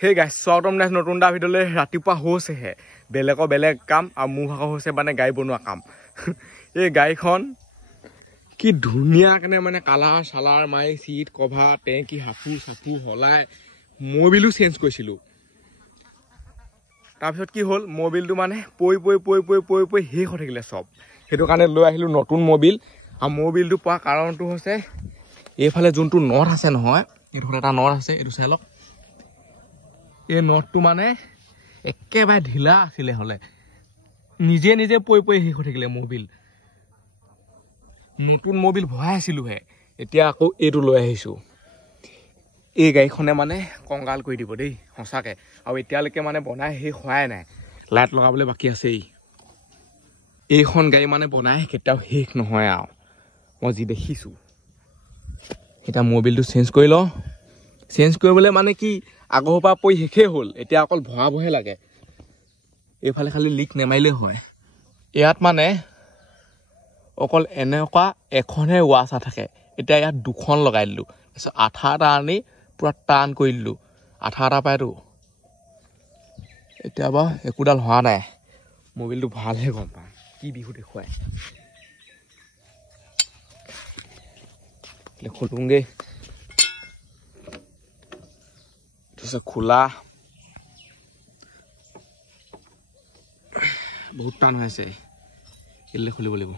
Hey guys, স্বাগতম next নতুন এটা ভিডিঅ'লৈ ৰাতিপুৱা হৈছেহে বেলেগৰ বেলেগ কাম আৰু মোৰ ভাগৰ হৈছে মানে গাড়ী বনোৱা কাম এই গাড়ীখন কি ধুনীয়াকৈ মানে কালাৰ চালাৰ মাৰি চিট কভাৰ টেংকি হাফু চাফু হলাই মবিলো চেঞ্জ কৰিছিলোঁ তাৰপিছত কি হ'ল মবিলটো মানে পই শেষ হৈ থাকিলে চব সেইটো কাৰণে লৈ আহিলোঁ নতুন মবিল আৰু মবিলটো পোৱা কাৰণটো হৈছে এইফালে যোনটো নট আছে নহয় এইটো এটা নট আছে এইটো চাই লওক এই নটটো মানে একেবাৰে ঢিলা আছিলে হলে নিজে নিজে পই শেষ হৈ থাকিলে মবিল নতুন মবিল ভৰাই আছিলোঁ হে এতিয়া আকৌ এইটো লৈ আহিছোঁ এই গাড়ীখনে মানে কংগাল কৰি দিব দেই সঁচাকৈ আৰু এতিয়ালৈকে মানে বনাই শেষ হোৱাই নাই লাইট লগাবলৈ বাকী আছেই এইখন গাড়ী মানে বনাই কেতিয়াও শেষ নহয় আৰু মই যি দেখিছোঁ এতিয়া মবিলটো চেঞ্জ কৰি লওঁ চেঞ্জ কৰিবলৈ মানে কি আগৰ পৰা পই শেষেই হ'ল এতিয়া অকল ভৰাবহে লাগে এইফালে খালি লিক নেমাৰিলেই হয় ইয়াত মানে অকল এনেকুৱা এখনহে ৱাছা থাকে এতিয়া ইয়াত দুখন লগাই দিলোঁ তাৰপিছত আঠা এটা আনি পূৰা টান কৰি দিলোঁ আঠা এটা পায়তো এতিয়া বাৰু একোডাল হোৱা নাই মবিলটো ভালহে গম পাম কি বিহু দেখুৱাই খোলোঁগৈ খোলা বহুত টান হৈ আছে কেলে খুলিব লাগিব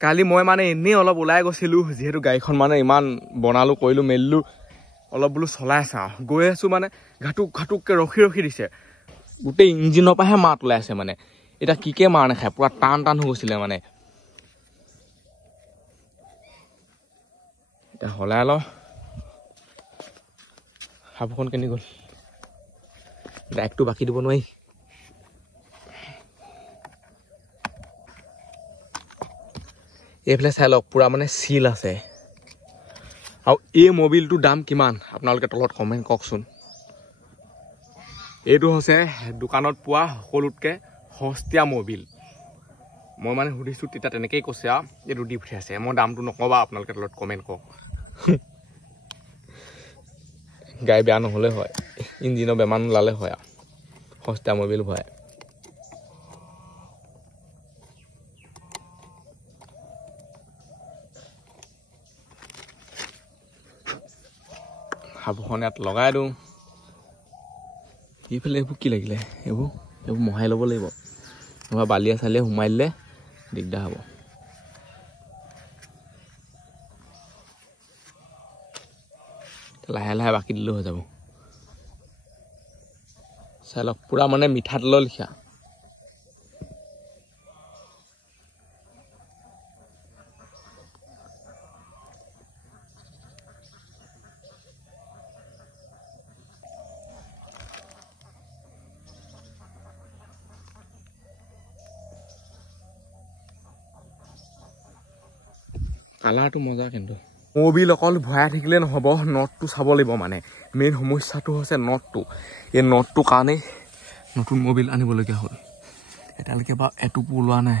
কালি মই মানে এনেই অলপ ওলাই গৈছিলোঁ যিহেতু গাড়ীখন মানে ইমান বনালোঁ কৰিলোঁ মেলিলোঁ অলপ বোলো চলাই চাওঁ গৈ আছোঁ মানে ঘাটুককৈ ৰখি দিছে গোটেই ইঞ্জিনৰ পৰাহে মাত ওলাই আছে মানে এতিয়া কিকে মাৰ নাখায় পূৰা টান হৈ গৈছিলে মানে এতিয়া সলাই লওঁ হাবুখন কেনি গ'ল ডাইৰেক্টটো বাকী দিব নোৱাৰি এইফালে চাই লওক পূৰা মানে চিল আছে আৰু এই মবিলটোৰ দাম কিমান আপোনালোকে তলত কমেণ্ট কওকচোন এইটো হৈছে দোকানত পোৱা সকলোতকৈ সস্তীয়া মবিল মই মানে সুধিছোঁ তেতিয়া তেনেকেই কৈছে আৰু এইটো দি পঠিয়াইছে মই দামটো নক'বা আপোনালোকে তলত কমেণ্ট কওক গাড়ী বেয়া নহ'লে হয় ইঞ্জিনৰ বেমাৰ নোলালে হয় আৰু সস্তীয়া মবিল ভৰাই হাবুখন ইয়াত লগাই দিওঁ এইফালে এইবোৰ কি লাগিলে এইবোৰ মোহাই ল'ব লাগিব নহ'বা বালিয়া চালিয়া সোমাই দিলে দিগদাৰ হ'ব লাহে লাহে বাকী দিলেও হৈ যাব চাই লওক পূৰা মানে মিঠাতেলৰ লিখা কালাৰটো মজা কিন্তু মবিল অকল ভৰাই থাকিলে নহ'ব নটটো চাব লাগিব মানে মেইন সমস্যাটো হৈছে নটটো এই নটটোৰ কাৰণেই নতুন মবিল আনিবলগীয়া হ'ল এতিয়ালৈকে বাৰু এটুকু ওলোৱা নাই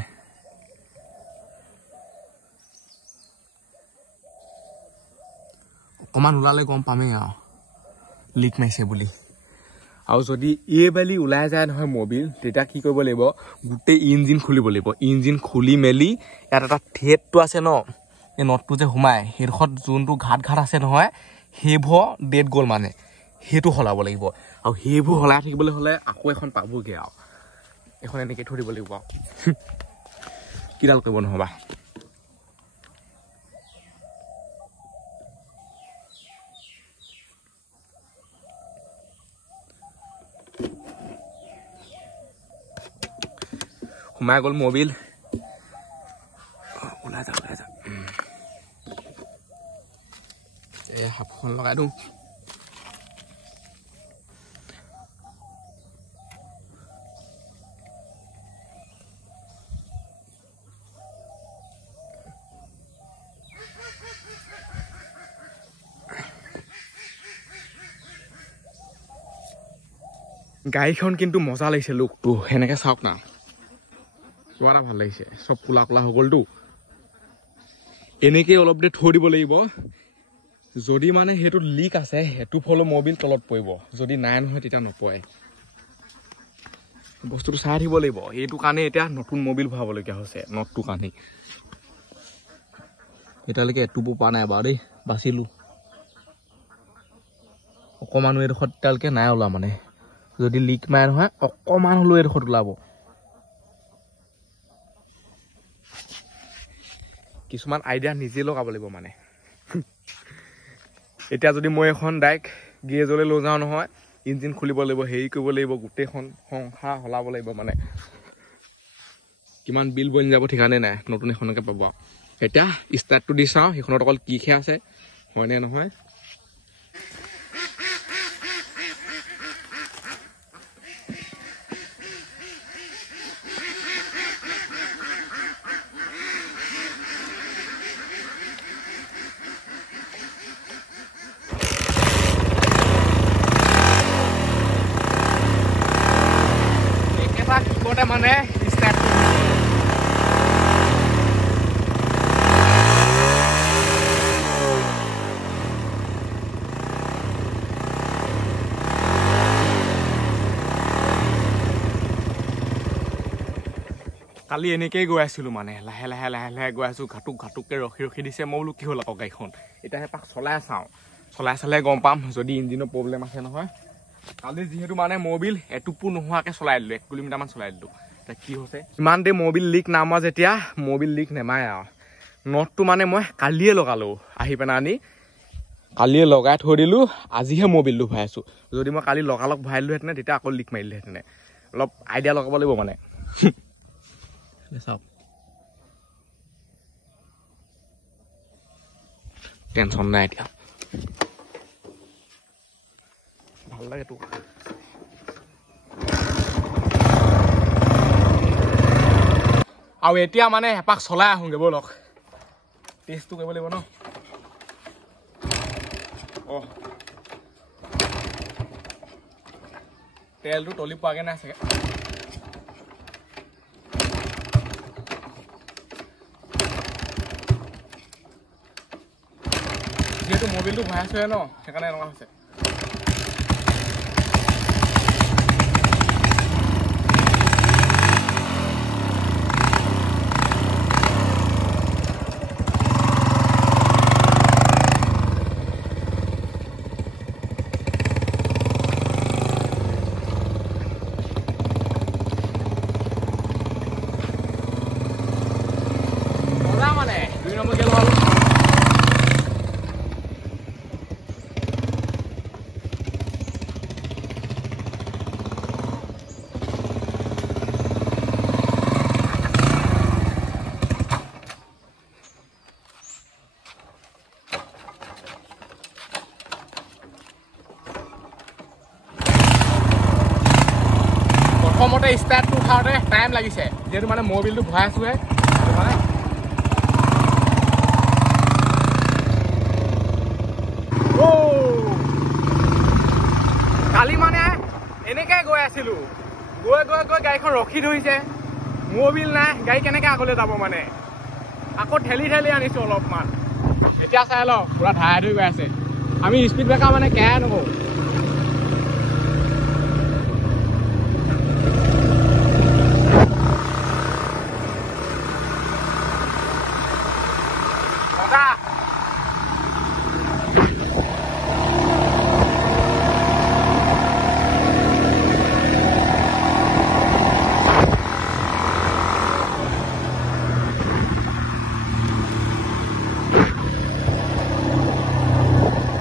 অকণমান ওলালে গম পামেই আৰু লিক মাৰিছে বুলি আৰু যদি এইবালি ওলাই যায় নহয় মবিল তেতিয়া কি কৰিব লাগিব গোটেই ইঞ্জিন খুলিব লাগিব ইঞ্জিন খুলি মেলি ইয়াত এটা থ্ৰেডটো আছে ন এই নটটো যে সোমাই সেইডোখৰত যোনটো ঘাট আছে নহয় সেইবোৰ ডেড গ'ল মানে সেইটো সলাব লাগিব আৰু সেইবোৰ সলাই থাকিবলৈ হ'লে আকৌ এখন পাবগৈ আৰু এখন এনেকৈ থৈ দিব লাগিব আৰু কিডাল কৰিব নহ'বা সোমাই গ'ল মবিল ওলাই যা হাফখন লগাই দিওঁ গাড়ীখন কিন্তু মজা লাগিছে লুকটো সেনেকৈ চাওক না কিবা এটা ভাল লাগিছে চব কোলা হৈ গ'লতো এনেকৈ অলপ দেৰি থৈ দিব লাগিব যদি মানে সেইটো লিক আছে সেইটো ফলো মবিল তলত পৰিব যদি নাই নহয় তেতিয়া নপৰে বস্তুটো চাই থাকিব লাগিব এইটো কাৰণে এতিয়া নতুন মবিল ভৰাবলগীয়া হৈছে নটটো কাৰণে এতিয়ালৈকে এটুপো পোৱা নাই বাৰু দেই বাচিলো অকণমান এডোখৰত এতিয়ালৈকে নাই ওলোৱা মানে যদি লিক মাৰে নহয় অকণমান হ'লেও এডোখৰত ওলাব কিছুমান আইডিয়া নিজে লগাব লাগিব মানে এতিয়া যদি মই এখন ডাইৰেক্ট গেৰেজলৈ লৈ যাওঁ নহয় ইঞ্জিন খুলিব লাগিব হেৰি কৰিব লাগিব গোটেইখন সংসাৰ হলাব লাগিব মানে কিমান বিল বনি যাব ঠিকানে নাই নতুন এখনকে পাব এতিয়া ষ্টাৰ্টটো দি চাওঁ সেইখনত অকল কি খে আছে হয়নে নহয় মানে কালি এনেকেই গৈ আছিলো মানে লাহে লাহে লাহে লাহে গৈ আছো ঘাটুককে ৰখি দিছে মই বোলো কি হ'ল আকৌ গাড়ীখন এতিয়া এপাক চলাই চাওঁ চলাই চালে গম পাম যদি ইঞ্জিনৰ প্ৰব্লেম আছে নহয় কালি যিহেতু মানে মবিল এটুপু নোহোৱাকে চলাই দিলো 1 কিলোমিটাৰমান চলাই দিলো এতিয়া কি হৈছে ইমান দেৰি মবিল লিক নামা যেতিয়া মবিল লিক নেমায় আৰু নটটো মানে মই কালিয়ে লগালো আহি পেনা আনি কালিয়ে লগাই থৈ দিলো আজিহে মবিলটো ভৰাই আছো যদি মই কালি লগালগ ভৰাই দিলোহেঁতেন তেতিয়া আকৌ লিক মাৰিলোহেঁতেন অলপ আইডিয়া লগাব লাগিব মানে চাওক টেনশ্যন নাই এতিয়া ভাল লাগে তো আৰু এতিয়া মানে এপাক চলাই আহোঁগে ব'লক টেষ্টটো কৰিব লাগিব ন তেলটো তলি পোৱাগে নাই চাগে যিহেতু মবিলটো ভৰাই আছোহে ন সেইকাৰণে এনেকুৱা হৈছে প্ৰথমতে ষ্টাৰ্টটো উঠাওঁতে টাইম লাগিছে যিহেতু মানে মবিলটো ভৰাই আছোহে কালি মানে এনেকে গৈ আছিলো গৈ গাড়ীখন ৰখি ধৰিছে মবিল নাই গাড়ী কেনেকে আগলৈ যাব মানে আকৌ ঠেলি আনিছো অলপমান এতিয়া চাই লওঁ পুৰা ধাৰাই ধৰি গৈ আছে আমি স্পীড ব্ৰেকাৰ মানে কেয়াৰ নকৰোঁ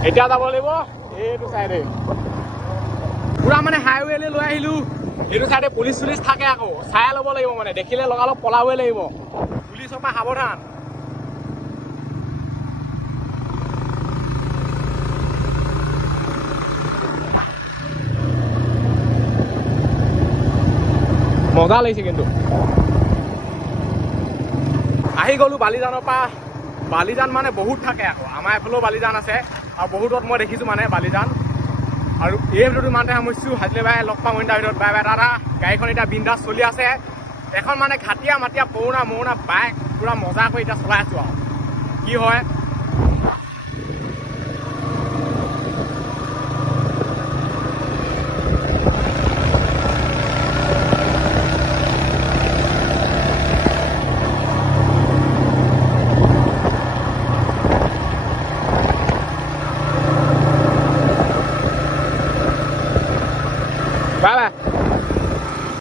এতিয়া যাব লাগিব এইটো চাইডে পুৰা মানে হাইৱেলৈ লৈ আহিলো এইটো চাইডে পুলিচ থাকে আকৌ চাই ল'ব লাগিব মানে দেখিলে লগালগ পলাবই লাগিব পুলিচৰ পৰা সাৱধান মজা লাগিছে কিন্তু আহি গ'লো বালিজানৰ পৰা বালিজান মানে বহুত থাকে আকৌ আমাৰ এফালেও বালিজান আছে আৰু বহুতত মই দেখিছোঁ মানে বালিজান আৰু এই ভিডিঅ'টো ইমানতে সামৰিছোঁ হাজিলে বাই লগ পাম অন্য ভিডিঅ'ত বাই দাদা গাড়ীখন এতিয়া বিন্দাছ চলি আছে এখন মানে ঘাটিয়া মাটিয়া পুৰণা বাইক পুৰা মজা কৰি এতিয়া চলাই আছোঁ আৰু কি হয়